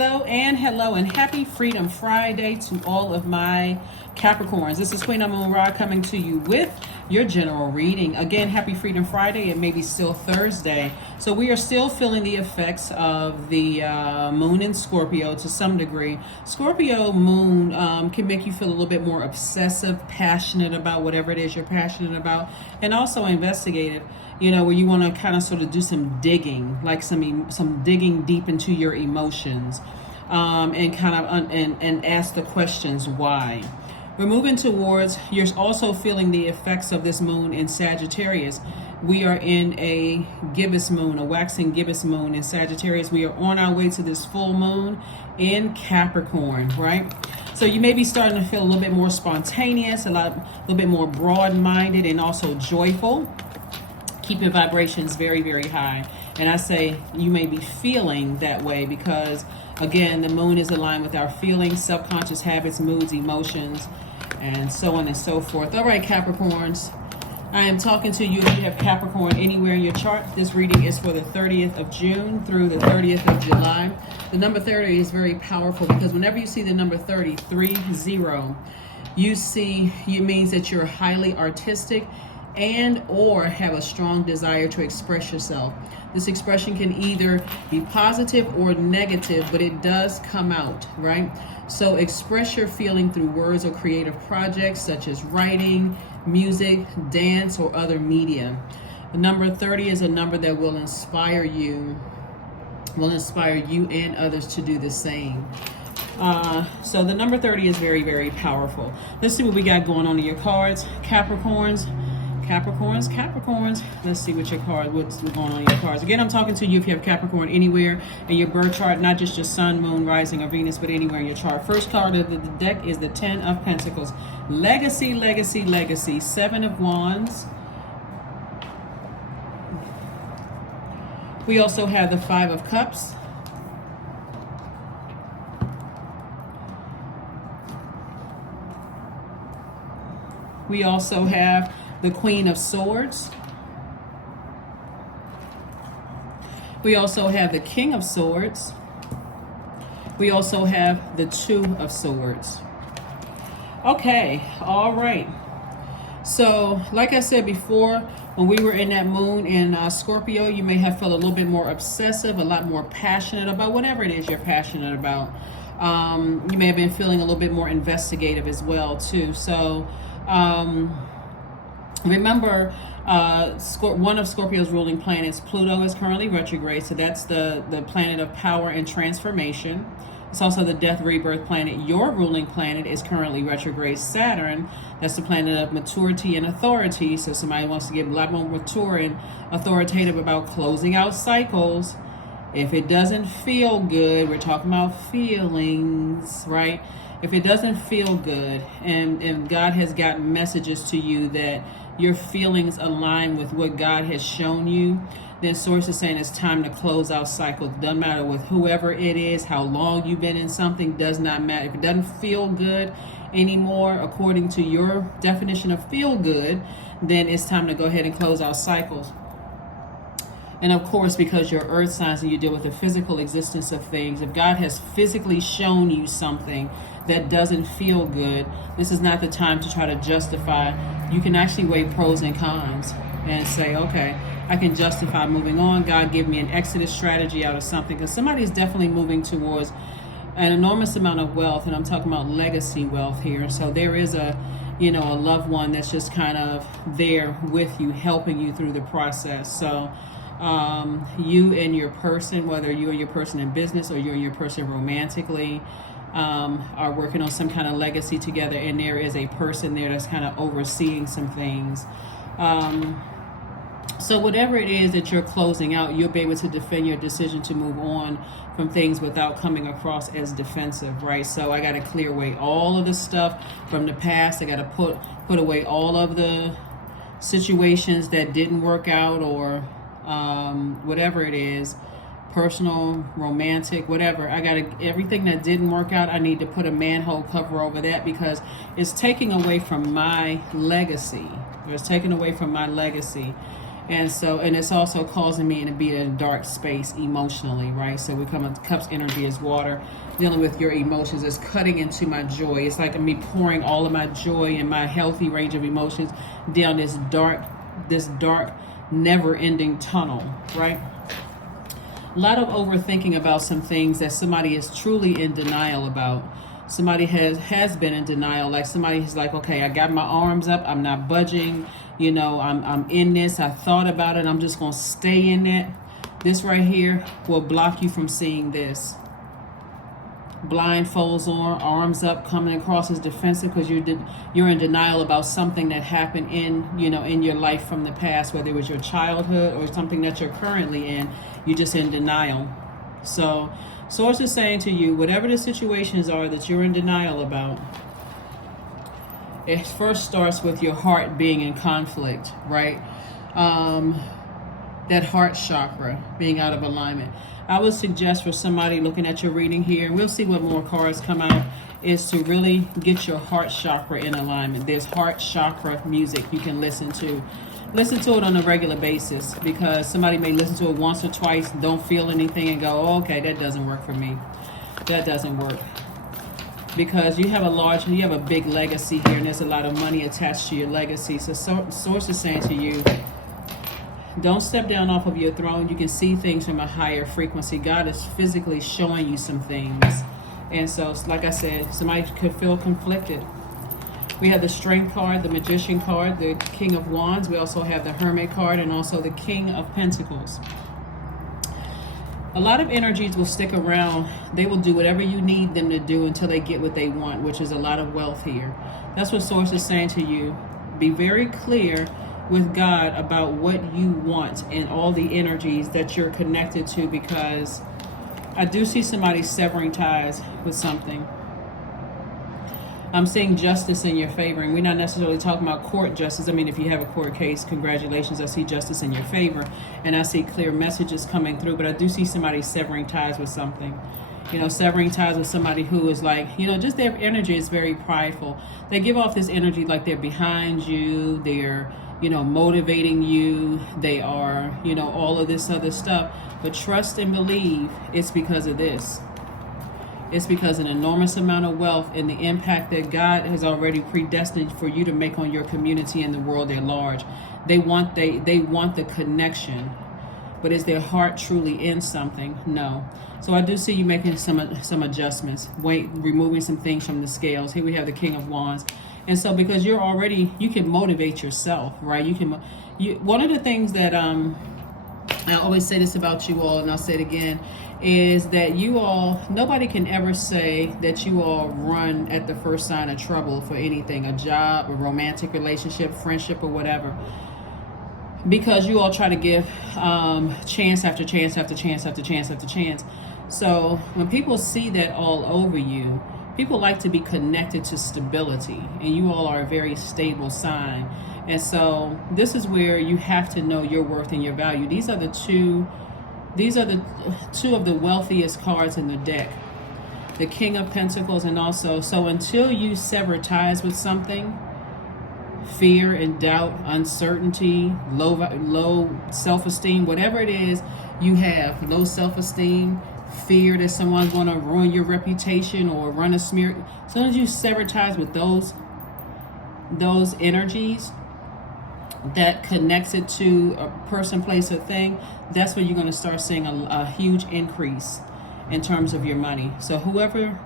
hello, and happy Freedom Friday to all of my Capricorns. This is Queen Amun Ra coming to you with your general reading. Again, happy Freedom Friday. It may be still Thursday. So we are still feeling the effects of the moon in Scorpio to some degree. Scorpio moon can make you feel a little bit more obsessive, passionate about whatever it is you're passionate about, and also investigative. You know, where you want to kind of sort of do some digging, like some digging deep into your emotions, and kind of and ask the questions why. We're moving towards, you're also feeling the effects of this moon in Sagittarius. We are in a gibbous moon, a waxing gibbous moon in Sagittarius. We are on our way to this full moon in Capricorn, right? So you may be starting to feel a little bit more spontaneous, a little bit more broad-minded, and also joyful. Keep your vibrations very, very high. And I say you may be feeling that way because, again, the moon is aligned with our feelings, subconscious habits, moods, emotions, and so on and so forth. All right, Capricorns, I am talking to you if you have Capricorn anywhere in your chart. This reading is for the 30th of June through the 30th of July. The number 30 is very powerful because whenever you see the number 30, you see, it means that you're highly artistic and or have a strong desire to express yourself. This expression can either be positive or negative, but it does come out, right? So express your feeling through words or creative projects such as writing, music, dance, or other media. The number 30 is a number that will inspire you and others to do the same. So the number 30 is very, very powerful. Let's see what we got going on in your cards. Capricorns. Let's see what's going on in your cards. Again, I'm talking to you if you have Capricorn anywhere in your birth chart, not just your sun, moon, rising, or Venus, but anywhere in your chart. First card of the deck is the 10 of Pentacles. Legacy. 7 of Wands. We also have the 5 of Cups. We also have the Queen of Swords. We also have the King of Swords. We also have the 2 of Swords. Okay, all right. So, like I said before, when we were in that moon in Scorpio, you may have felt a little bit more obsessive, a lot more passionate about whatever it is you're passionate about. You may have been feeling a little bit more investigative as too. So, remember, one of Scorpio's ruling planets, Pluto, is currently retrograde. So that's the planet of power and transformation. It's also the death rebirth planet. Your ruling planet is currently retrograde, Saturn. That's the planet of maturity and authority. So somebody wants to get a lot more mature and authoritative about closing out cycles. If it doesn't feel good, we're talking about feelings, right? If it doesn't feel good and God has gotten messages to you that your feelings align with what God has shown you, then Source is saying it's time to close out cycles. Doesn't matter with whoever it is, how long you've been in something, does not matter. If it doesn't feel good anymore, according to your definition of feel good, then it's time to go ahead and close out cycles. And of course, because you're earth signs and you deal with the physical existence of things, if God has physically shown you something that doesn't feel good, this is not the time to try to justify. You can actually weigh pros and cons and say, okay, I can justify moving on. God give me an exodus strategy out of something, because somebody is definitely moving towards an enormous amount of wealth, and I'm talking about legacy wealth here. So there is a loved one that's just kind of there with you, helping you through the process. So you and your person, whether you and your person in business or you and your person romantically, are working on some kind of legacy together, and there is a person there that's kind of overseeing some things. So whatever it is that you're closing out, you'll be able to defend your decision to move on from things without coming across as defensive, right? So I got to clear away all of the stuff from the past. I got to put away all of the situations that didn't work out, or whatever it is, personal, romantic, whatever. Everything that didn't work out, I need to put a manhole cover over that, because it's taking away from my legacy. It's taking away from my legacy. And so, and it's also causing me to be in a dark space emotionally, right? So we come with Cups energy as water, dealing with your emotions. It's cutting into my joy. It's like me pouring all of my joy and my healthy range of emotions down this dark, never-ending tunnel, right? A lot of overthinking about some things that somebody is truly in denial about. Somebody has been in denial. Like somebody is like, okay, I got my arms up, I'm not budging, you know, I'm in this, I thought about it, I'm just gonna stay in it. This right here will block you from seeing this. Blindfolds on, arms up, coming across as defensive because you're in denial about something that happened in your life from the past, whether it was your childhood or something that you're currently in. You're just in denial. So Source is saying to you, whatever the situations are that you're in denial about, it first starts with your heart being in conflict, right? That heart chakra being out of alignment. I would suggest for somebody looking at your reading here, and we'll see what more cards come out, is to really get your heart chakra in alignment. There's heart chakra music you can listen to. Listen to it on a regular basis, because somebody may listen to it once or twice, don't feel anything, and go, oh, okay, that doesn't work for me. That doesn't work. Because you have a big legacy here, and there's a lot of money attached to your legacy. So Source is saying to you, don't step down off of your throne. You can see things from a higher frequency. God is physically showing you some things. And so, like I said, somebody could feel conflicted. We have the Strength card, the Magician card, the King of Wands. We also have the Hermit card and also the King of Pentacles. A lot of energies will stick around. They will do whatever you need them to do until they get what they want, which is a lot of wealth here. That's what Source is saying to you. Be very clear with God about what you want and all the energies that you're connected to, because I do see somebody severing ties with something. I'm seeing justice in your favor, and we're not necessarily talking about court justice. I mean, if you have a court case, congratulations, I see justice in your favor, and I see clear messages coming through, but I do see somebody severing ties with something. Severing ties with somebody who is like, just their energy is very prideful. They give off this energy like they're behind you, they're, motivating you, they are, all of this other stuff. But trust and believe it's because of this. It's because an enormous amount of wealth and the impact that God has already predestined for you to make on your community and the world at large. They want the connection. But is their heart truly in something? No. So I do see you making some adjustments, removing some things from the scales. Here we have the King of Wands. And so because you can motivate yourself, right? One of the things that I always say this about you all, and I'll say it again, is that nobody can ever say that you all run at the first sign of trouble for anything, a job, a romantic relationship, friendship, or whatever. Because you all try to give chance after chance after chance after chance after chance. So when people see that all over you, people like to be connected to stability, and you all are a very stable sign. And so this is where you have to know your worth and your value. These are the two of the wealthiest cards in the deck. The King of Pentacles, and also, so until you sever ties with something, fear and doubt, uncertainty, low self-esteem, whatever it is you have, low self-esteem, fear that someone's going to ruin your reputation or run a smear. As soon as you sever ties with those energies that connects it to a person, place, or thing, that's when you're going to start seeing a huge increase in terms of your money. So whoever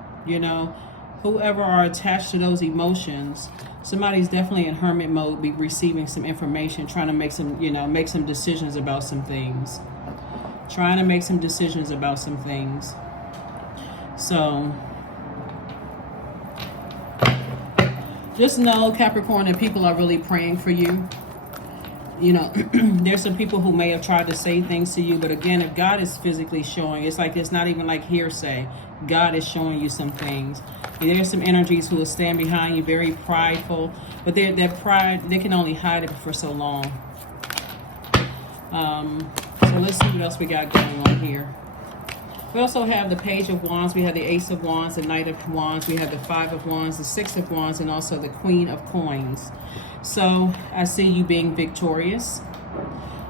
are attached to those emotions, somebody's definitely in hermit mode, be receiving some information, trying to make some decisions about some things. So just know, Capricorn, that people are really praying for you. There's some people who may have tried to say things to you, but again, if God is physically showing, it's not even like hearsay. God is showing you some things. There's some energies who will stand behind you, very prideful, but their pride, they can only hide it for so long. So let's see what else we got going on here. We also have the Page of Wands, we have the Ace of Wands, the Knight of Wands, we have the Five of Wands, the Six of Wands, and also the Queen of Coins. So I see you being victorious.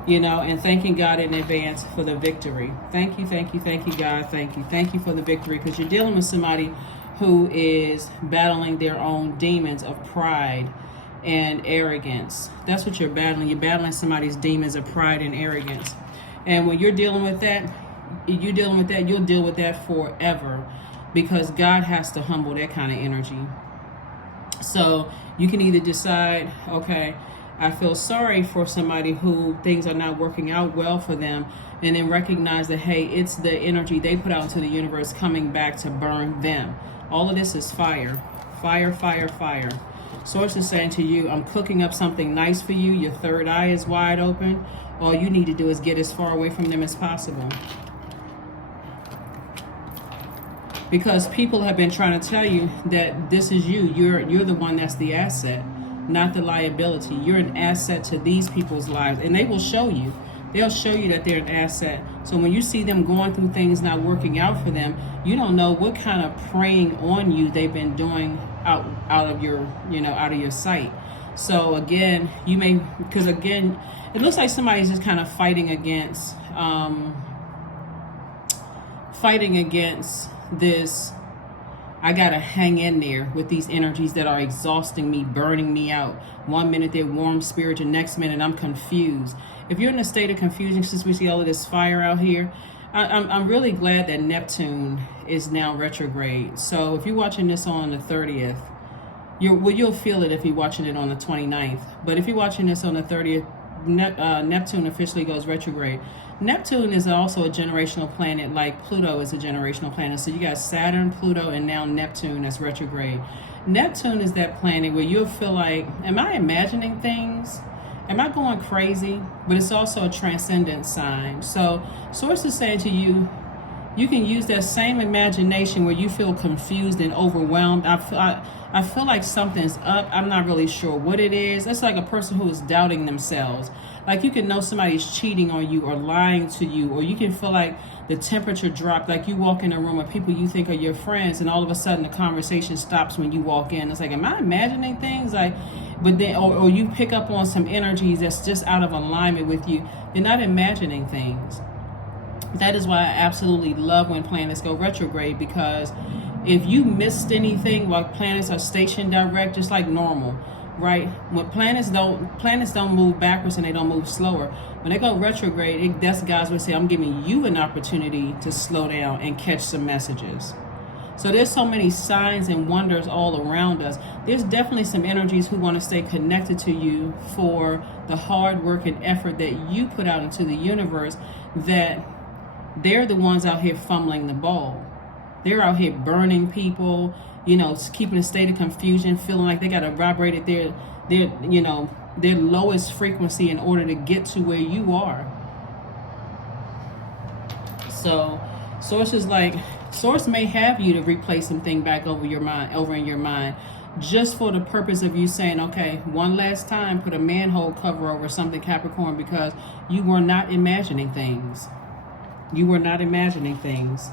you know, and thanking God in advance for the victory. Thank you, thank you, thank you, God. Thank you for the victory, because you're dealing with somebody who is battling their own demons of pride and arrogance. That's what you're battling. You're battling somebody's demons of pride and arrogance. And when you're dealing with that, you'll deal with that forever, because God has to humble that kind of energy. So you can either decide, okay, I feel sorry for somebody who things are not working out well for them, and then recognize that, hey, it's the energy they put out into the universe coming back to burn them. All of this is fire. Fire, fire, fire. Source is saying to you, I'm cooking up something nice for you. Your third eye is wide open. All you need to do is get as far away from them as possible. Because people have been trying to tell you that this is you. You're the one that's the asset, not the liability. You're an asset to these people's lives, and they will show you. They'll show you that they're an asset. So when you see them going through things not working out for them, you don't know what kind of preying on you they've been doing out of your, out of your sight. So again, it looks like somebody's just kind of fighting against this. I gotta hang in there with these energies that are exhausting me, burning me out. One minute they're warm spirit, the next minute I'm confused. If you're in a state of confusion, since we see all of this fire out here, I'm really glad that Neptune is now retrograde. So if you're watching this on the 30th, you'll feel it if you're watching it on the 29th. But if you're watching this on the 30th, Neptune officially goes retrograde. Neptune is also a generational planet, like Pluto is a generational planet. So you got Saturn, Pluto, and now Neptune that's retrograde. Neptune is that planet where you'll feel like, am I imagining things? Am I going crazy? But it's also a transcendent sign. So Source is saying to you, you can use that same imagination where you feel confused and overwhelmed. I feel like something's up. I'm not really sure what it is. It's like a person who is doubting themselves. Like you can know somebody's cheating on you or lying to you, or you can feel like the temperature dropped. Like you walk in a room of people you think are your friends, and all of a sudden the conversation stops when you walk in. It's like, am I imagining things? But then, or you pick up on some energies that's just out of alignment with you. You're not imagining things. That is why I absolutely love when planets go retrograde, because if you missed anything while planets are stationed direct, just like normal, right? When planets don't move backwards and they don't move slower. When they go retrograde, that's God's way to say, I'm giving you an opportunity to slow down and catch some messages. So there's so many signs and wonders all around us. There's definitely some energies who want to stay connected to you for the hard work and effort that you put out into the universe, that they're the ones out here fumbling the ball. They're out here burning people, keeping a state of confusion, feeling like they got to vibrate at their lowest frequency in order to get to where you are. So Source may have you to replay something back over in your mind, just for the purpose of you saying, okay, one last time, put a manhole cover over something, Capricorn, because you were not imagining things. You were not imagining things.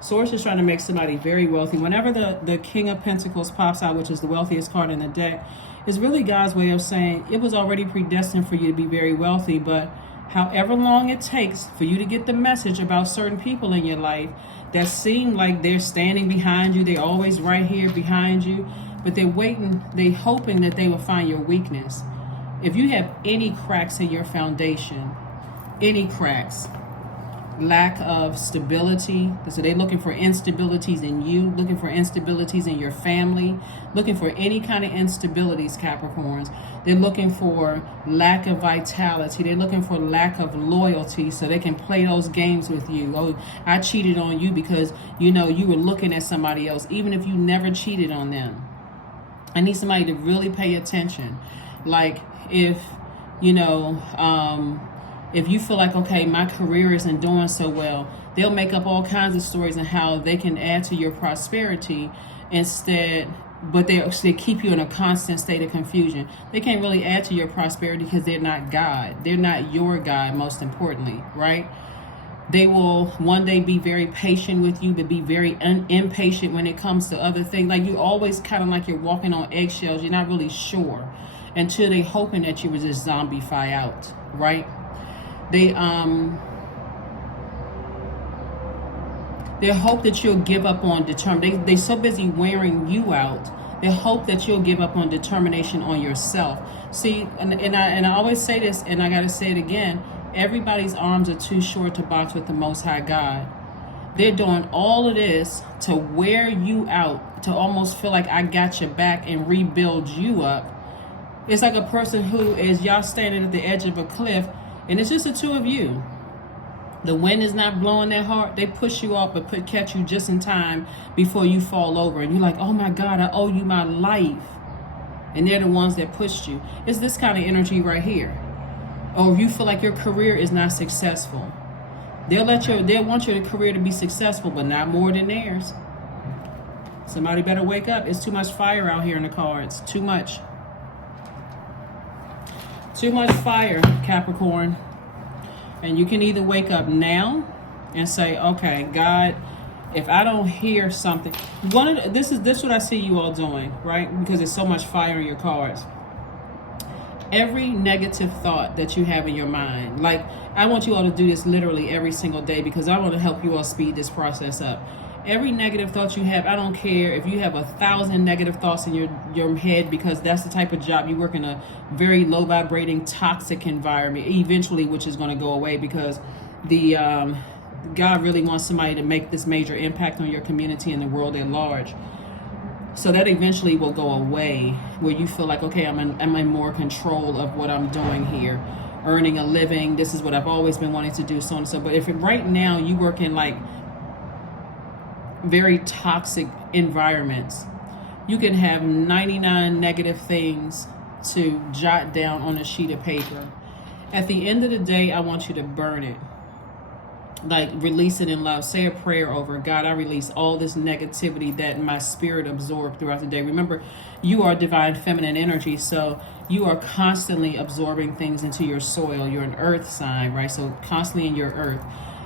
Source is trying to make somebody very wealthy. Whenever the King of Pentacles pops out, which is the wealthiest card in the deck, it's really God's way of saying it was already predestined for you to be very wealthy, but however long it takes for you to get the message about certain people in your life that seem like they're standing behind you, they're always right here behind you, but they're waiting, they're hoping that they will find your weakness. If you have any cracks in your foundation, any cracks, lack of stability, so they're looking for instabilities in you, looking for instabilities in your family, looking for any kind of instabilities, Capricorns. They're looking for lack of vitality. They're looking for lack of loyalty, so they can play those games with you. Oh, I cheated on you because you were looking at somebody else, even if you never cheated on them. I need somebody to really pay attention. Like if you feel like, okay, my career isn't doing so well, they'll make up all kinds of stories on how they can add to your prosperity but they keep you in a constant state of confusion. They can't really add to your prosperity because they're not God. They're not your God, most importantly, right? They will one day be very patient with you, but be very impatient when it comes to other things. Like you always kind of like you're walking on eggshells. You're not really sure until they're hoping that you will just zombify out, right? They hope that you'll give up on determination. They're so busy wearing you out. They hope that you'll give up on determination on yourself. See, and I always say this, and I got to say it again. Everybody's arms are too short to box with the Most High God. They're doing all of this to wear you out, to almost feel like I got your back and rebuild you up. It's like a person who is, y'all standing at the edge of a cliff, and it's just the two of you. The wind is not blowing that hard. They push you off, but catch you just in time before you fall over. And you're like, oh my God, I owe you my life. And they're the ones that pushed you. It's this kind of energy right here. Or you feel like your career is not successful. They'll want your career to be successful, but not more than theirs. Somebody better wake up. It's too much fire out here in the cards. Too much. Too much fire, Capricorn. And you can either wake up now and say, okay, God, if I don't hear something, this is what I see you all doing, right? Because there's so much fire in your cards. Every negative thought that you have in your mind, like I want you all to do this literally every single day because I want to help you all speed this process up. Every negative thought you have, I don't care if you have 1,000 negative thoughts in your head, because that's the type of job you work in, a very low vibrating, toxic environment eventually, which is going to go away because the God really wants somebody to make this major impact on your community and the world at large. So that eventually will go away, where you feel like, okay, I'm in more control of what I'm doing here, earning a living. This is what I've always been wanting to do, so and so. But if right now you work in like very toxic environments, you can have 99 negative things to jot down on a sheet of paper. At the end of the day, I want you to burn it. Like, release it in love. Say a prayer over God. I release all this negativity that my spirit absorbed throughout the day. Remember, you are divine feminine energy, so you are constantly absorbing things into your soil. You're an earth sign, right? So constantly in your earth.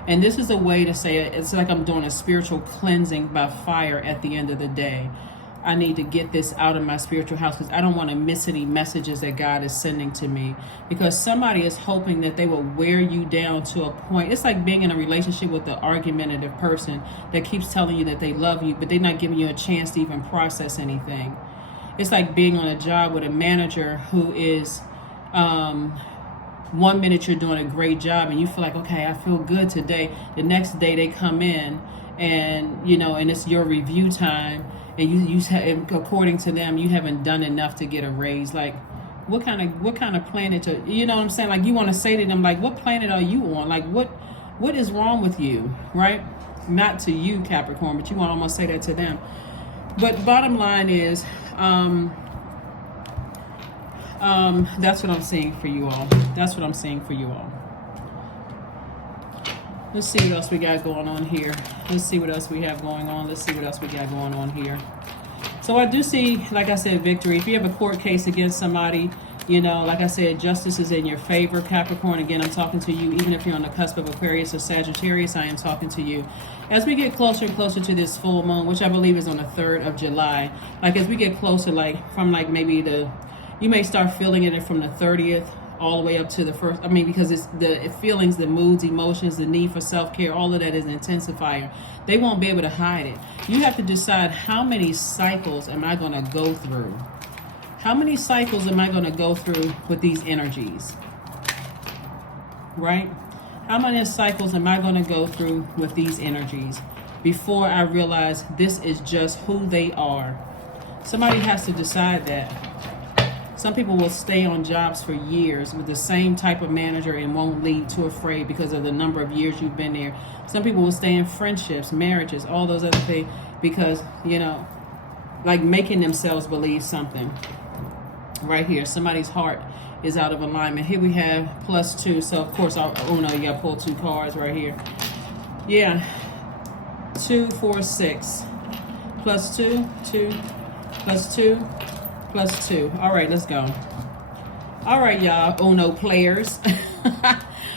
And this is a way to say it. It's like I'm doing a spiritual cleansing by fire at the end of the day. I need to get this out of my spiritual house because I don't want to miss any messages that God is sending to me, because somebody is hoping that they will wear you down to a point. It's like being in a relationship with an argumentative person that keeps telling you that they love you, but they're not giving you a chance to even process anything. It's like being on a job with a manager who is, 1 minute you're doing a great job and you feel like, okay, I feel good today. The next day they come in and, and it's your review time. And according to them, you haven't done enough to get a raise. Like, what kind of planet you know what I'm saying? Like, you want to say to them, like, what planet are you on? Like, what is wrong with you, right? Not to you, Capricorn, but you want to almost say that to them. But bottom line is, that's what I'm seeing for you all. That's what I'm seeing for you all. Let's see what else we got going on here. Let's see what else we have going on. Let's see what else we got going on here. So I do see, like I said, victory. If you have a court case against somebody, like I said, justice is in your favor, Capricorn. Again, I'm talking to you. Even if you're on the cusp of Aquarius or Sagittarius, I am talking to you. As we get closer and closer to this full moon, which I believe is on the 3rd of July, like as we get closer, like from like maybe you may start feeling it from the 30th all the way up to the 1st. I mean, because it's the feelings, the moods, emotions, the need for self-care, all of that is an intensifier. They won't be able to hide it. You have to decide, how many cycles am I going to go through? How many cycles am I going to go through with these energies? Right? How many cycles am I going to go through with these energies before I realize this is just who they are? Somebody has to decide that. Some people will stay on jobs for years with the same type of manager and won't leave too afraid because of the number of years you've been there. Some people will stay in friendships, marriages, all those other things because, like making themselves believe something. Right here, somebody's heart is out of alignment. Here we have +2. So, of course, you got to pull 2 cards right here. Yeah. 2, 4, 6. +2, 2, +2. +2. All right, let's go. All right, y'all, Uno players.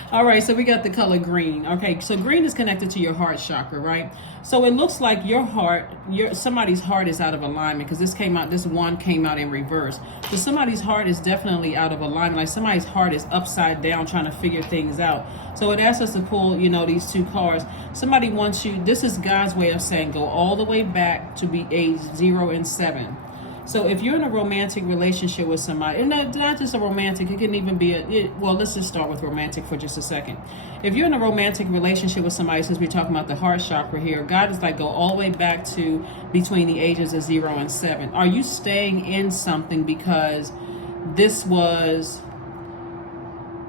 All right, so we got the color green. Okay, so green is connected to your heart chakra, right? So it looks like your heart, somebody's heart is out of alignment, because this one came out in reverse. So somebody's heart is definitely out of alignment. Like somebody's heart is upside down trying to figure things out. So it asks us to pull, these two cards. Somebody wants you, this is God's way of saying go all the way back to be age 0 and 7. So if you're in a romantic relationship with somebody, and not just a romantic, it can even be well, let's just start with romantic for just a second. If you're in a romantic relationship with somebody, since we're talking about the heart chakra here, God is like go all the way back to between the ages of 0 and 7. Are you staying in something because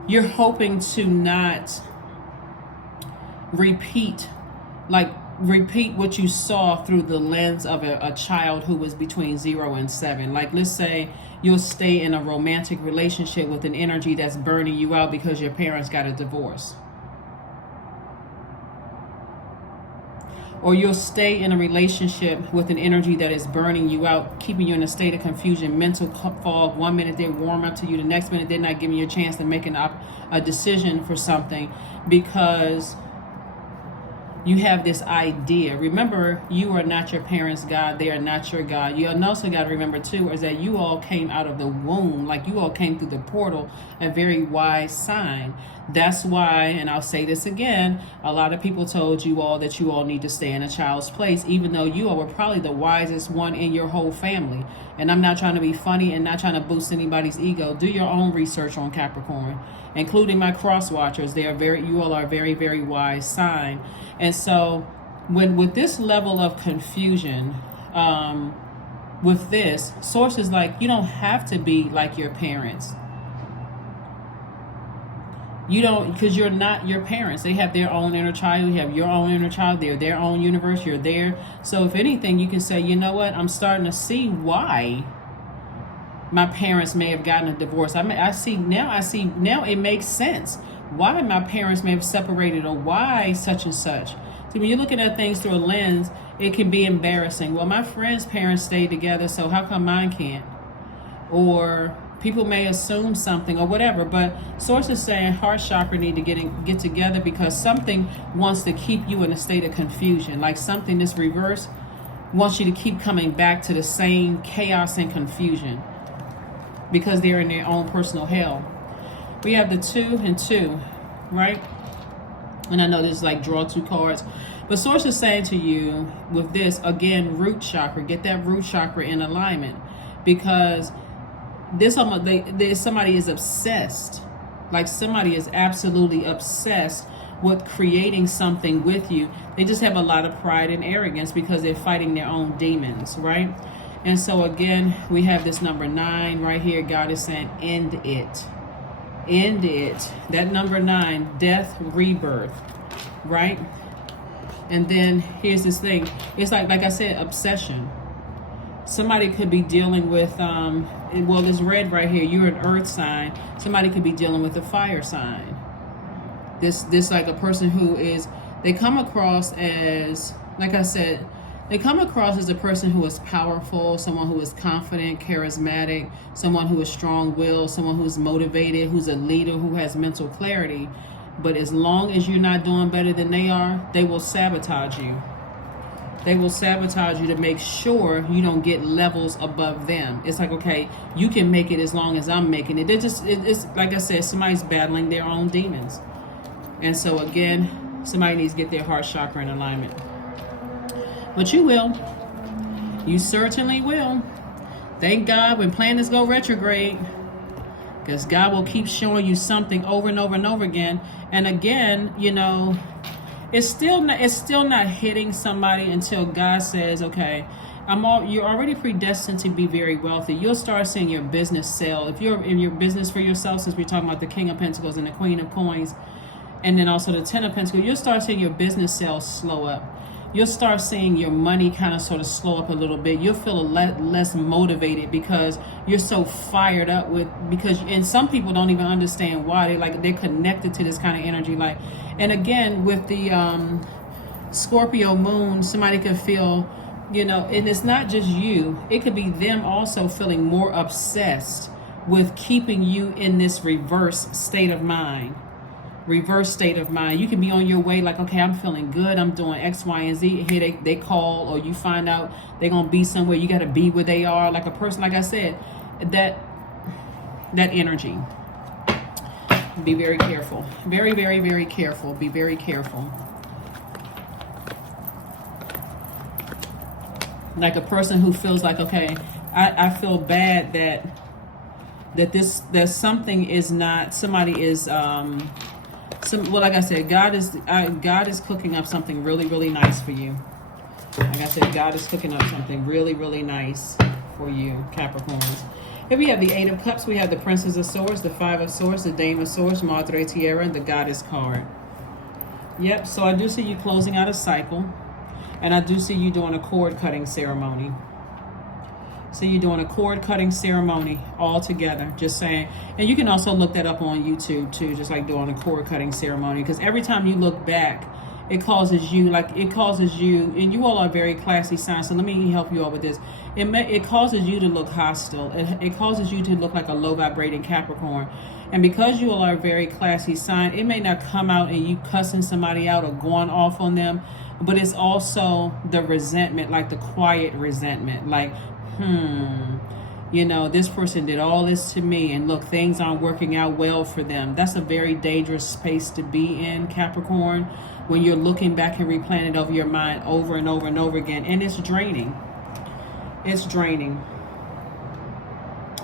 you're hoping to not repeat what you saw through the lens of a child who was between 0 and 7. Like, let's say you'll stay in a romantic relationship with an energy that's burning you out because your parents got a divorce. Or you'll stay in a relationship with an energy that is burning you out, keeping you in a state of confusion, mental fog. 1 minute they warm up to you, the next minute they're not giving you a chance to make a decision for something because you have this idea. Remember, you are not your parents' God. They are not your God. You also got to remember, too, is that you all came out of the womb. Like you all came through the portal, a very wise sign. That's why, and I'll say this again, a lot of people told you all that you all need to stay in a child's place, even though you all were probably the wisest one in your whole family. And I'm not trying to be funny and not trying to boost anybody's ego. Do your own research on Capricorn, including my cross watchers. You all are a very, very wise sign. And so with this level of confusion, with this, sources like you don't have to be like your parents. You don't, because you're not your parents. They have their own inner child. You have your own inner child. They're their own universe. You're there. So if anything, you can say, you know what? I'm starting to see why my parents may have gotten a divorce. I see now it makes sense why my parents may have separated or why such and such. See, when you're looking at things through a lens, it can be embarrassing. Well, my friend's parents stayed together, so how come mine can't? Or people may assume something or whatever, but sources saying heart chakra need to get together because something wants to keep you in a state of confusion. Like something this reverse wants you to keep coming back to the same chaos and confusion because they're in their own personal hell. We have the 2 and 2, right? And I know this is like draw 2 cards, but source is saying to you with this, again, root chakra, get that root chakra in alignment because somebody is obsessed. Like somebody is absolutely obsessed with creating something with you. They just have a lot of pride and arrogance because they're fighting their own demons, right? And so again, we have this number 9 right here. God is saying, end it. End it. That number 9, death, rebirth, right? And then here's this thing. It's like I said, obsession. Somebody could be dealing with, well, it's red right here. You're an earth sign. Somebody could be dealing with a fire sign. This like a person who is, they come across as, like I said, they come across as a person who is powerful, someone who is confident, charismatic, someone who is strong-willed, someone who is motivated, who's a leader, who has mental clarity. But as long as you're not doing better than they are, they will sabotage you. They will sabotage you to make sure you don't get levels above them. It's like, okay, you can make it as long as I'm making it. It's like I said, somebody's battling their own demons. And so again, somebody needs to get their heart chakra in alignment. But you will. You certainly will. Thank God when planets go retrograde, because God will keep showing you something over and over and over again. And again, it's still not hitting somebody until God says, okay, you're already predestined to be very wealthy. You'll start seeing your business sell. If you're in your business for yourself, since we're talking about the King of Pentacles and the Queen of Coins, and then also the 10 of Pentacles, you'll start seeing your business sales slow up. You'll start seeing your money kind of sort of slow up a little bit. You'll feel less motivated because you're so fired up and some people don't even understand why. They're connected to this kind of energy. And again, with the Scorpio moon, somebody could feel, and it's not just you. It could be them also feeling more obsessed with keeping you in this reverse state of mind. reverse state of mind. You can be on your way like, okay, I'm feeling good, I'm doing X, Y, and Z. Here they call, or you find out they're going to be somewhere. You got to be where they are. Like a person, like I said, that energy. Be very careful. Very, very, very careful. Be very careful. Like a person who feels like, okay, I feel bad that something is not, somebody is well, like I said, God is cooking up something really, really nice for you. Like I said, God is cooking up something really, really nice for you, Capricorns. Here we have the Eight of Cups. We have the Princess of Swords, the Five of Swords, the Dame of Swords, Madre Tierra, and the Goddess card. Yep, so I do see you closing out a cycle. And I do see you doing a cord cutting ceremony. So you're doing a cord cutting ceremony all together, just saying. And you can also look that up on YouTube too, just like doing a cord cutting ceremony. Because every time you look back, it causes you, and you all are very classy signs. So let me help you all with this. It causes you to look hostile. It causes you to look like a low vibrating Capricorn. And because you all are a very classy sign, it may not come out and you cussing somebody out or going off on them, but it's also the resentment, like the quiet resentment, like, you know, this person did all this to me and look, things aren't working out well for them. That's a very dangerous space to be in, Capricorn, when you're looking back and replaying it over your mind over and over and over again. And it's draining. It's draining.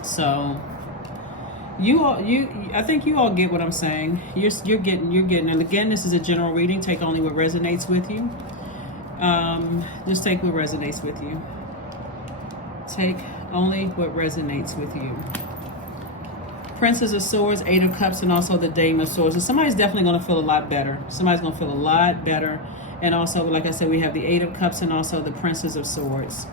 So I think you all get what I'm saying. You're getting, and again, this is a general reading. Take only what resonates with you. Just take what resonates with you. Take only what resonates with you. Princess of Swords, Eight of Cups, and also the Dame of Swords. So somebody's definitely going to feel a lot better. Somebody's going to feel a lot better. And also, like I said, we have the Eight of Cups and also the Princess of Swords.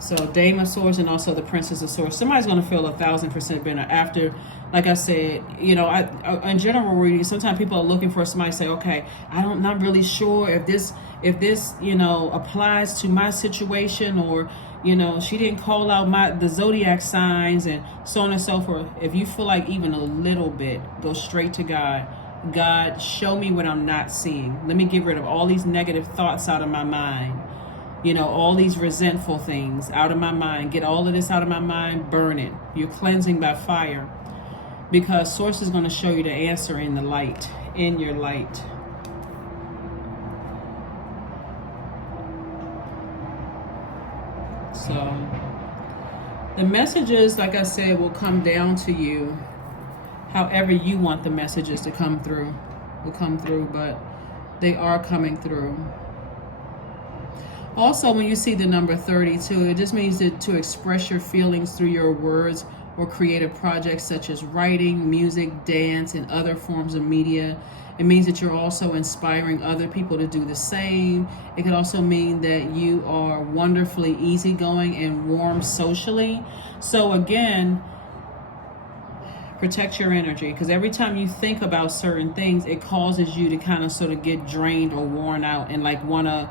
So Dame of Swords and also the Princess of Swords. Somebody's going to feel 1,000% better after, like I said, you know, in general reading, sometimes people are looking for somebody to say, okay, I'm not really sure if this, you know, applies to my situation, or, you know, she didn't call out the Zodiac signs and so on and so forth. If you feel like even a little bit, go straight to God. God, show me what I'm not seeing. Let me get rid of all these negative thoughts out of my mind. You know, all these resentful things out of my mind. Get all of this out of my mind. Burn it. You're cleansing by fire. Because Source is going to show you the answer in the light. In your light. So, the messages, like I said, will come down to you. However you want the messages to come through. Will come through, but they are coming through. Also, when you see the number 32, it just means to express your feelings through your words or creative projects such as writing, music, dance, and other forms of media. It means that you're also inspiring other people to do the same. It could also mean that you are wonderfully easygoing and warm socially. So again, protect your energy, because every time you think about certain things, it causes you to kind of sort of get drained or worn out and like want to.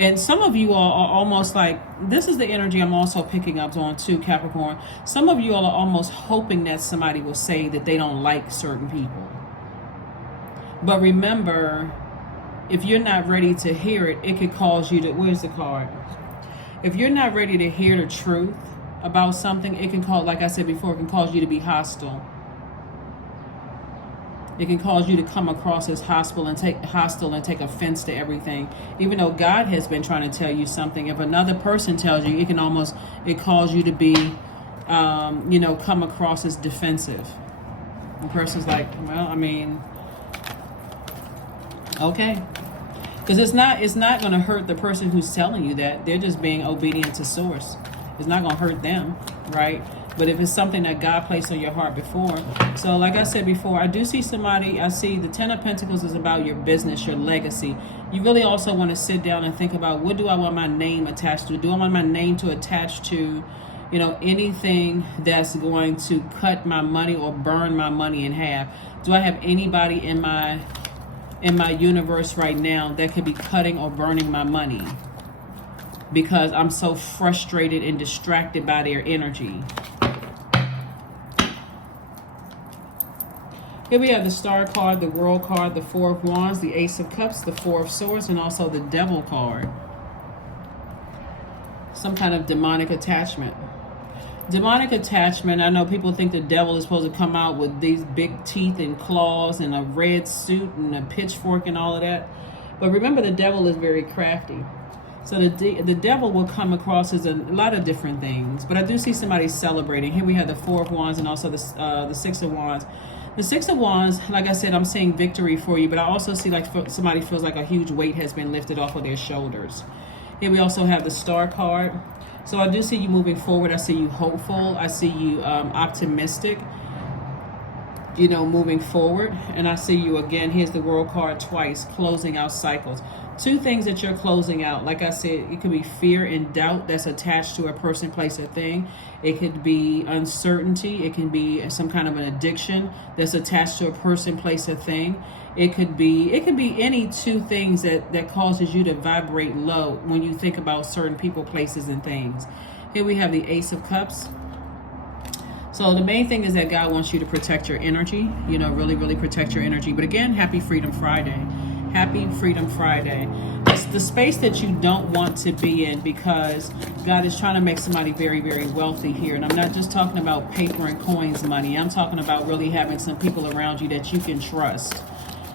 And some of you all are almost like, this is the energy I'm also picking up on too, Capricorn. Some of you all are almost hoping that somebody will say that they don't like certain people. But remember, if you're not ready to hear it, it could cause you to, where's the card? If you're not ready to hear the truth about something, it can cause, like I said before, it can cause you to be hostile. It can cause you to come across as hostile and take offense to everything. Even though God has been trying to tell you something, if another person tells you, it cause you to be, you know, come across as defensive. The person's like, well, I mean, okay. Because it's not going to hurt the person who's telling you that. They're just being obedient to Source. It's not going to hurt them, right? But if it's something that God placed on your heart before. So like I said before, I do see somebody, I see the Ten of Pentacles is about your business, your legacy. You really also want to sit down and think about, what do I want my name attached to? Do I want my name to attach to, you know, anything that's going to cut my money or burn my money in half? Do I have anybody in my universe right now that could be cutting or burning my money? Because I'm so frustrated and distracted by their energy. Here we have the Star card, the World card, the Four of Wands, the Ace of Cups, the Four of Swords, and also the Devil card. Some kind of demonic attachment. Demonic attachment, I know people think the devil is supposed to come out with these big teeth and claws and a red suit and a pitchfork and all of that. But remember, the devil is very crafty. So the devil will come across as a lot of different things. But I do see somebody celebrating. Here we have the Four of Wands and also the Six of Wands. The Six of Wands, like I said, I'm seeing victory for you. But I also see like somebody feels like a huge weight has been lifted off of their shoulders. Here we also have the Star card. So I do see you moving forward. I see you hopeful. I see you optimistic, you know, moving forward. And I see you again. Here's the World card twice, closing out cycles. Two things that you're closing out. Like I said, it could be fear and doubt that's attached to a person, place, or thing. It could be uncertainty. It can be some kind of an addiction that's attached to a person, place, or thing. It could be any two things that causes you to vibrate low when you think about certain people, places, and things. Here we have the Ace of Cups. So the main thing is that God wants you to protect your energy, you know, really, really protect your energy. But again, happy Freedom Friday. Happy Freedom Friday. It's the space that you don't want to be in, because God is trying to make somebody very, very wealthy here. And I'm not just talking about paper and coins money. I'm talking about really having some people around you that you can trust.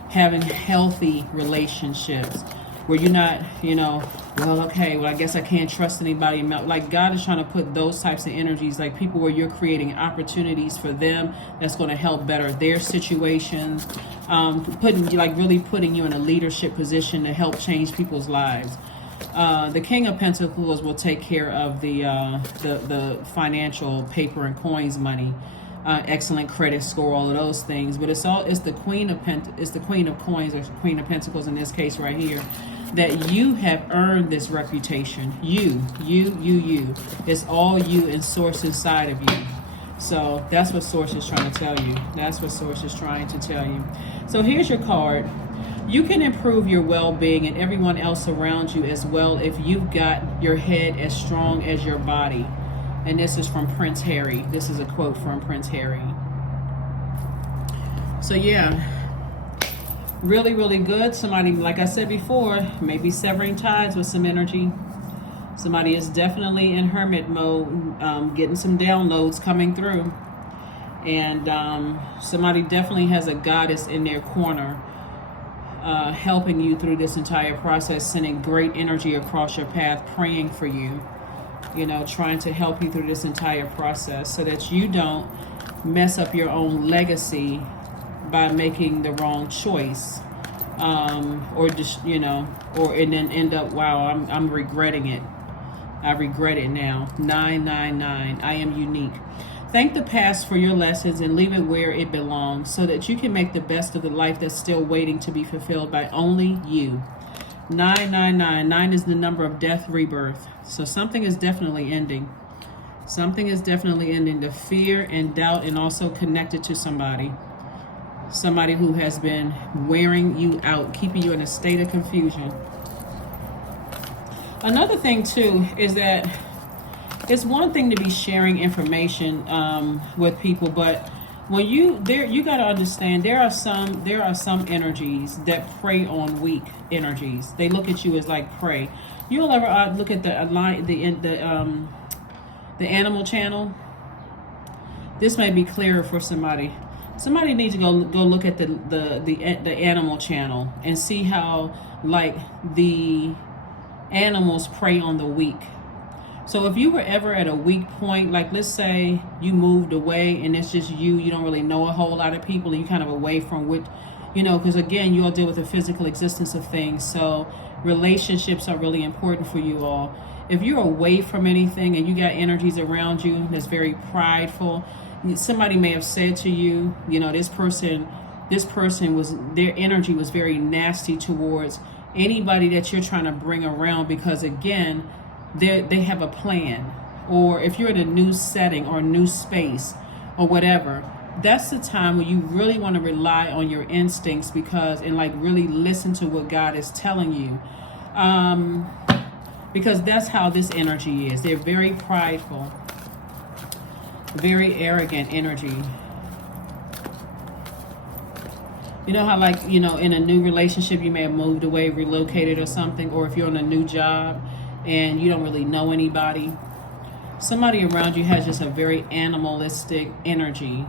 Having healthy relationships where you're not, you know, well, okay, well, I guess I can't trust anybody. Like, God is trying to put those types of energies, like people where you're creating opportunities for them that's going to help better their situations, really putting you in a leadership position to help change people's lives. The King of Pentacles will take care of the financial paper and coins money. Excellent credit score, all of those things, but it's the Queen of Coins, or Queen of Pentacles in this case right here, that you have earned this reputation. You. It's all you and Source inside of you. So that's what Source is trying to tell you. That's what Source is trying to tell you. So here's your card. You can improve your well-being and everyone else around you as well if you've got your head as strong as your body. And this is from Prince Harry. This is a quote from Prince Harry. So yeah, really, really good. Somebody, like I said before, maybe severing ties with some energy. Somebody is definitely in hermit mode, getting some downloads coming through. And somebody definitely has a goddess in their corner, helping you through this entire process, sending great energy across your path, praying for you. You know, trying to help you through this entire process so that you don't mess up your own legacy by making the wrong choice, or just, you know, and then end up, wow, I'm regretting it. I regret it now. 999. I am unique. Thank the past for your lessons and leave it where it belongs so that you can make the best of the life that's still waiting to be fulfilled by only you. 999. 9 is the number of death, rebirth. So something is definitely ending. Something is definitely ending. The fear and doubt, and also connected to somebody. Somebody who has been wearing you out, keeping you in a state of confusion. Another thing too is that it's one thing to be sharing information with people, but when you got to understand there are some energies that prey on weak energies. They look at you as like prey. You'll ever look at the Animal Channel. This may be clearer for somebody. Somebody needs to go look at the Animal Channel and see how like the animals prey on the weak. So if you were ever at a weak point, like let's say you moved away and it's just you don't really know a whole lot of people, and you kind of away from which, you know, because again, you all deal with the physical existence of things. So relationships are really important for you all. If you're away from anything and you got energies around you that's very prideful, somebody may have said to you, you know, this person was, their energy was very nasty towards anybody that you're trying to bring around, because again, they have a plan. Or if you're in a new setting or a new space or whatever, that's the time when you really want to rely on your instincts, and like really listen to what God is telling you, because that's how this energy is. They're very prideful, very arrogant energy. You know how, like, you know, in a new relationship, you may have moved away, relocated or something, or if you're on a new job and you don't really know anybody, somebody around you has just a very animalistic energy.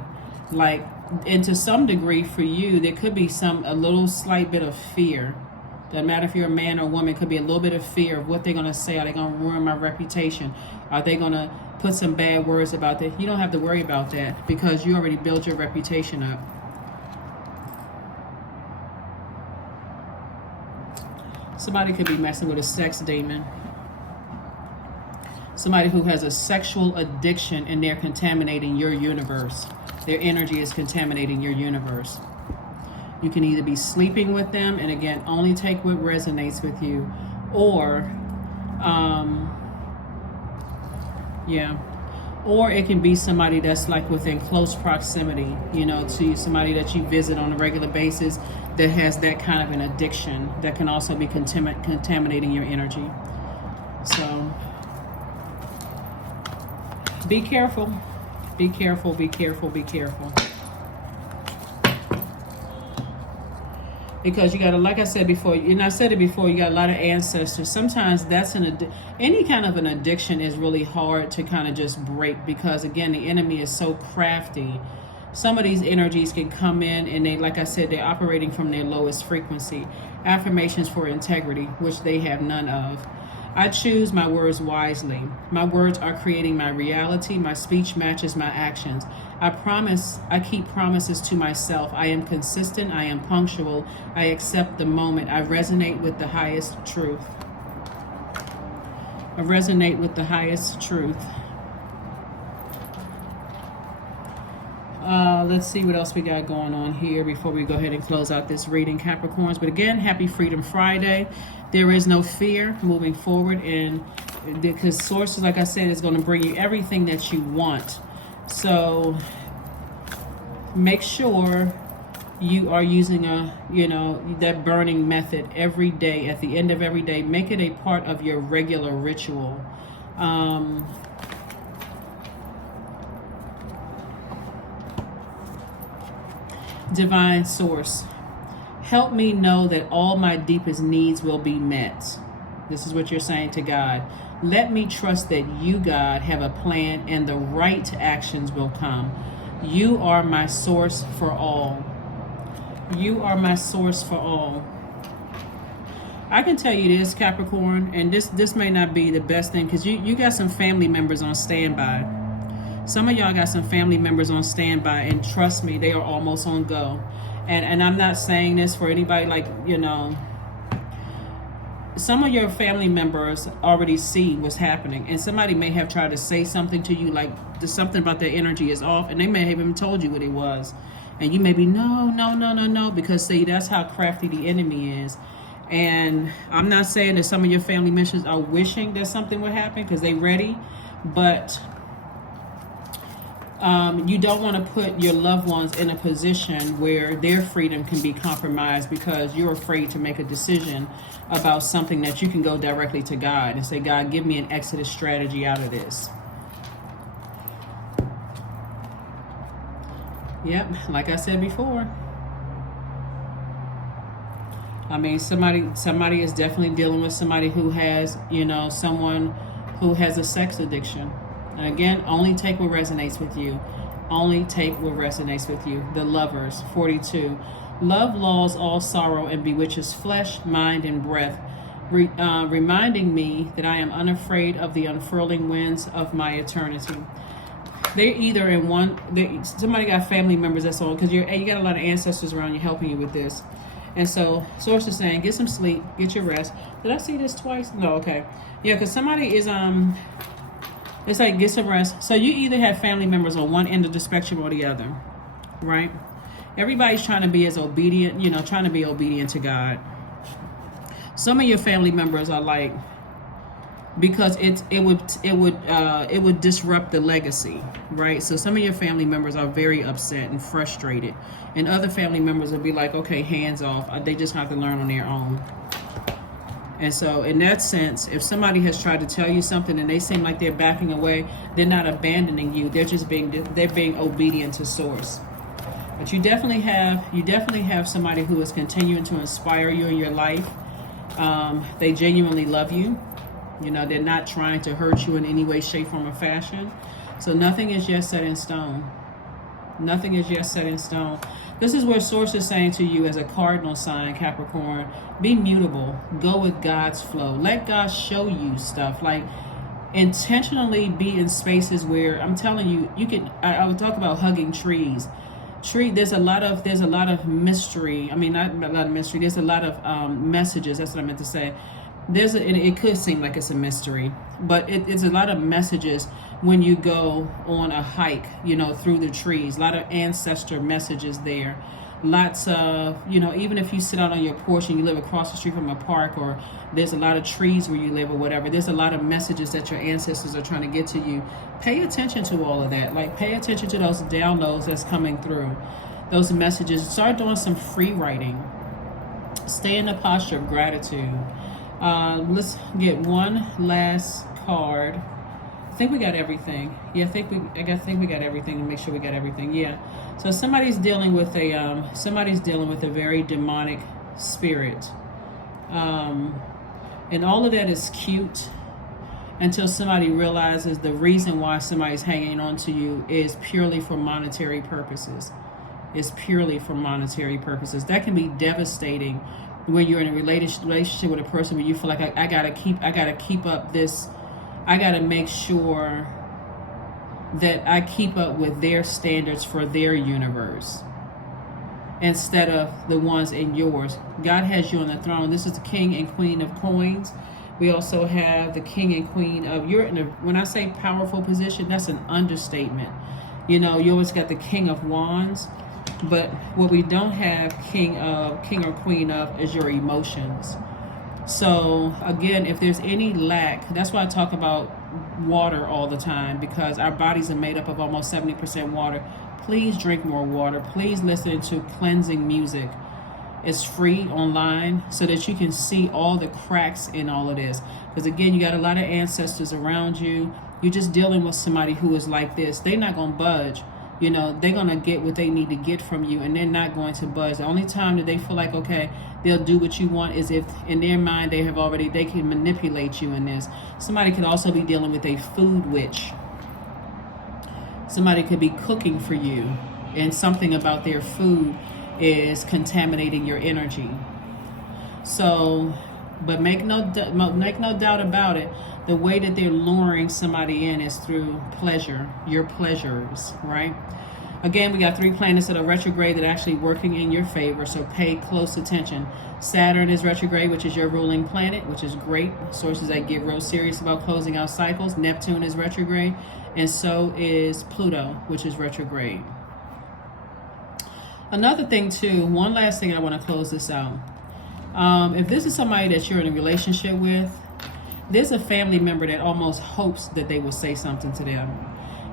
Like, and to some degree for you, there could be a little slight bit of fear. Doesn't matter if you're a man or a woman, could be a little bit of fear of what they're going to say. Are they going to ruin my reputation? Are they going to put some bad words about that? You don't have to worry about that because you already built your reputation up. Somebody could be messing with a sex demon. Somebody who has a sexual addiction and they're contaminating your universe. Their energy is contaminating your universe. You can either be sleeping with them, and again, only take what resonates with you, or, or it can be somebody that's like within close proximity, you know, to you, somebody that you visit on a regular basis that has that kind of an addiction that can also be contaminating your energy. So be careful, be careful, be careful, be careful. Because you got to, like I said before, and I said it before, you got a lot of ancestors. Sometimes that's any kind of an addiction is really hard to kind of just break, because again, the enemy is so crafty. Some of these energies can come in and they, like I said, they're operating from their lowest frequency. Affirmations for integrity, which they have none of. I choose my words wisely. My words are creating my reality. My speech matches my actions. I keep promises to myself. I am consistent. I am punctual. I accept the moment. I resonate with the highest truth. I resonate with the highest truth. Let's see what else we got going on here before we go ahead and close out this reading, Capricorns. But again, happy Freedom Friday. There is no fear moving forward, and because sources, like I said, is going to bring you everything that you want. So make sure you are using that burning method every day. At the end of every day, make it a part of your regular ritual. Divine source, help me know that all my deepest needs will be met. This is what you're saying to God. Let me trust that you, God, have a plan and the right actions will come. You are my source for all. You are my source for all. I can tell you this, Capricorn, and this may not be the best thing, because you got some family members on standby. Some of y'all got some family members on standby, and trust me, they are almost on go. And I'm not saying this for anybody, like, some of your family members already see what's happening, and somebody may have tried to say something to you, like there's something about their energy is off, and they may have even told you what it was, and you may be no, because see, that's how crafty the enemy is. And I'm not saying that some of your family members are wishing that something would happen because they're ready, but you don't want to put your loved ones in a position where their freedom can be compromised because you're afraid to make a decision about something that you can go directly to God and say, God, give me an exodus strategy out of this. Yep, like I said before. I mean, somebody is definitely dealing with somebody who has, someone who has a sex addiction. And again, only take what resonates with you. Only take what resonates with you. The Lovers, 42. Love lulls all sorrow and bewitches flesh, mind, and breath, reminding me that I am unafraid of the unfurling winds of my eternity. They're either in somebody got family members that's on, because you got a lot of ancestors around you helping you with this. And so, source is saying, get some sleep, get your rest. Did I see this twice? No, okay. Yeah, because somebody is, it's like, get some rest. So you either have family members on one end of the spectrum or the other, right? Everybody's trying to be as obedient, trying to be obedient to God. Some of your family members are like, because it would disrupt the legacy, right? So some of your family members are very upset and frustrated, and other family members will be like, okay, hands off. They just have to learn on their own. And so in that sense, if somebody has tried to tell you something and they seem like they're backing away, they're not abandoning you. They're just being obedient to source. But you definitely have somebody who is continuing to inspire you in your life. They genuinely love you. You know, they're not trying to hurt you in any way, shape, form, or fashion. So nothing is yet set in stone. Nothing is yet set in stone. This is where Source is saying to you as a cardinal sign, Capricorn, be mutable. Go with God's flow. Let God show you stuff. Like, intentionally be in spaces where, I'm telling you, you can, I would talk about hugging trees. There's a lot of mystery. I mean, not a lot of mystery. There's a lot of messages. That's what I meant to say. And it could seem like it's a mystery, but it's a lot of messages when you go on a hike, you know, through the trees. A lot of ancestor messages there. Lots of, you know, even if you sit out on your porch and you live across the street from a park, or there's a lot of trees where you live or whatever, there's a lot of messages that your ancestors are trying to get to you. Pay attention to all of that. Like, pay attention to those downloads that's coming through, those messages. Start doing some free writing. Stay in the posture of gratitude. Let's get one last card. I think we got everything. Yeah, I think we got everything, to make sure we got everything. Yeah. So somebody's dealing with a very demonic spirit. And all of that is cute until somebody realizes the reason why somebody's hanging on to you is purely for monetary purposes. It's purely for monetary purposes. That can be devastating when you're in a relationship with a person where you feel like I gotta keep up this. I gotta make sure that I keep up with their standards for their universe instead of the ones in yours. God has you on the throne. This is the King and Queen of Coins. We also have the King and Queen of, when I say powerful position, that's an understatement. You know, you always got the King of Wands, but what we don't have king or queen of is your emotions. So again, if there's any lack, that's why I talk about water all the time, because our bodies are made up of almost 70% water. Please drink more water. Please listen to cleansing music. It's free online so that you can see all the cracks in all of this. Because again, you got a lot of ancestors around you. You're just dealing with somebody who is like this. They're not going to budge. You know, they're going to get what they need to get from you, and they're not going to budge. The only time that they feel like, okay, they'll do what you want is if in their mind they can manipulate you in this. Somebody could also be dealing with a food witch. Somebody could be cooking for you, and something about their food is contaminating your energy. So, but make no doubt about it, the way that they're luring somebody in is through pleasure, your pleasures, right? Again, we got 3 planets that are retrograde that are actually working in your favor, so pay close attention. Saturn is retrograde, which is your ruling planet, which is great. Sources that get real serious about closing out cycles. Neptune is retrograde, and so is Pluto, which is retrograde. Another thing too, one last thing I want to close this out. If this is somebody that you're in a relationship with, there's a family member that almost hopes that they will say something to them.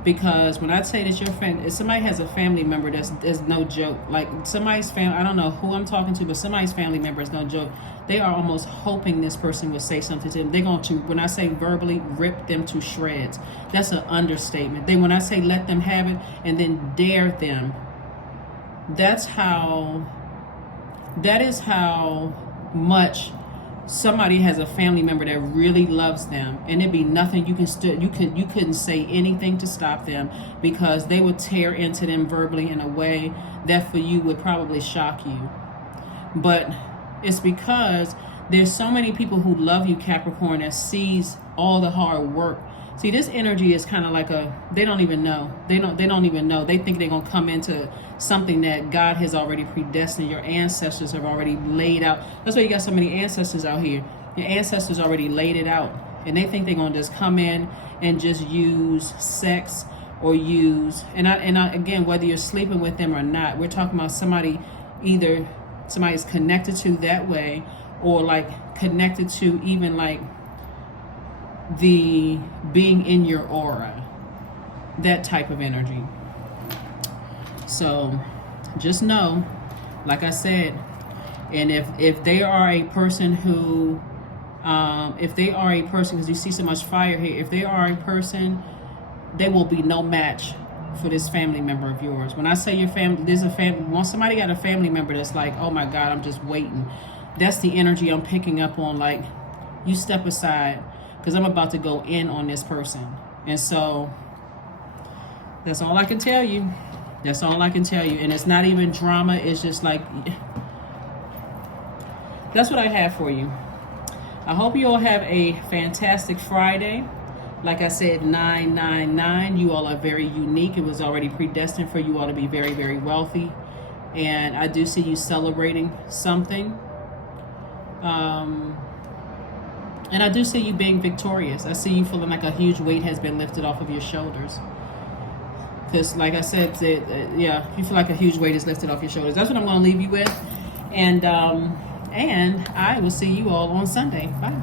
Because when I say that your friend, if somebody has a family member that's no joke. Like somebody's family, I don't know who I'm talking to, but somebody's family member is no joke. They are almost hoping this person will say something to them. They're going to, when I say verbally, rip them to shreds. That's an understatement. When I say let them have it and then dare them, that is how much somebody has a family member that really loves them, and it'd be nothing you couldn't say anything to stop them, because they would tear into them verbally in a way that for you would probably shock you. But it's because there's so many people who love you, Capricorn, that sees all the hard work. See, this energy is kind of like they don't even know. They don't even know. They think they're going to come into something that God has already predestined. Your ancestors have already laid out. That's why you got so many ancestors out here. Your ancestors already laid it out. And they think they're going to just come in and just use sex or again, whether you're sleeping with them or not, we're talking about somebody, either somebody's connected to that way, or like connected to even like the being in your aura, that type of energy. So just know, like I said, and if they are a person who because you see so much fire here, if they are a person, they will be no match for this family member of yours. When I say your family, there's a family. Once somebody got a family member that's like, oh my God, I'm just waiting. That's the energy I'm picking up on. Like, you step aside because I'm about to go in on this person. And so that's all I can tell you. That's all I can tell you. And it's not even drama. It's just like, that's what I have for you. I hope you all have a fantastic Friday. Like I said, 999. You all are very unique. It was already predestined for you all to be very, very wealthy. And I do see you celebrating something. And I do see you being victorious. I see you feeling like a huge weight has been lifted off of your shoulders. Because like I said, yeah, you feel like a huge weight is lifted off your shoulders. That's what I'm going to leave you with. And I will see you all on Sunday. Bye.